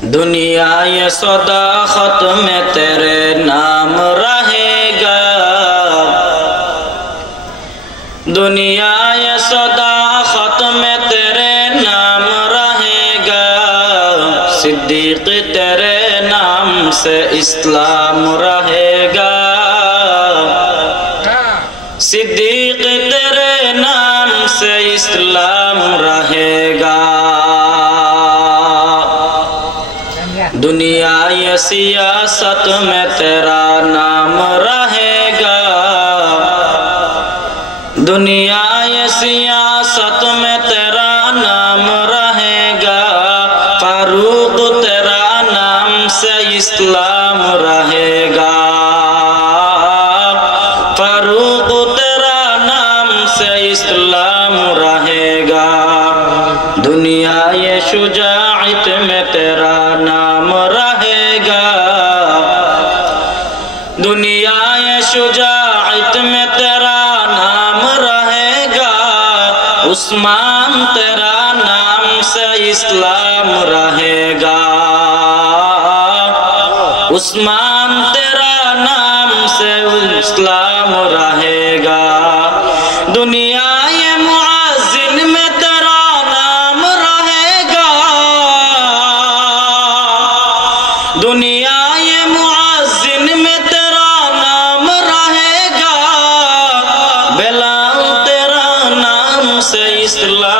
दुनिया ये सदाकत में तेरे नाम रहेगा, दुनिया ये सदाकत में तेरे नाम रहेगा। सिद्दीक तेरे नाम से इस्लाम रहेगा, सिद्दीक तेरे नाम से इस्लाम रहेगा। दुनिया ये सियासत में तेरा नाम रहेगा, दुनिया ये सियासत में तेरा नाम रहेगा। फारूक तेरा नाम से इस्लाम रहेगा, फारूक तेरा नाम से इस्लाम रहेगा। दुनिया ये शुजाअत में तेरा नाम रहेगा, दुनिया ये शुजाअत में तेरा नाम रहेगा। उस्मान तेरा नाम से इस्लाम रहेगा, उस्मान तेरा नाम से इस्लाम रहेगा। दुनिया ये मुअज्जिन में तेरा नाम रहेगा, दुनिया ये मुअज्जिन में तेरा नाम रहेगा। बिलाल तेरा नाम से इस्लाम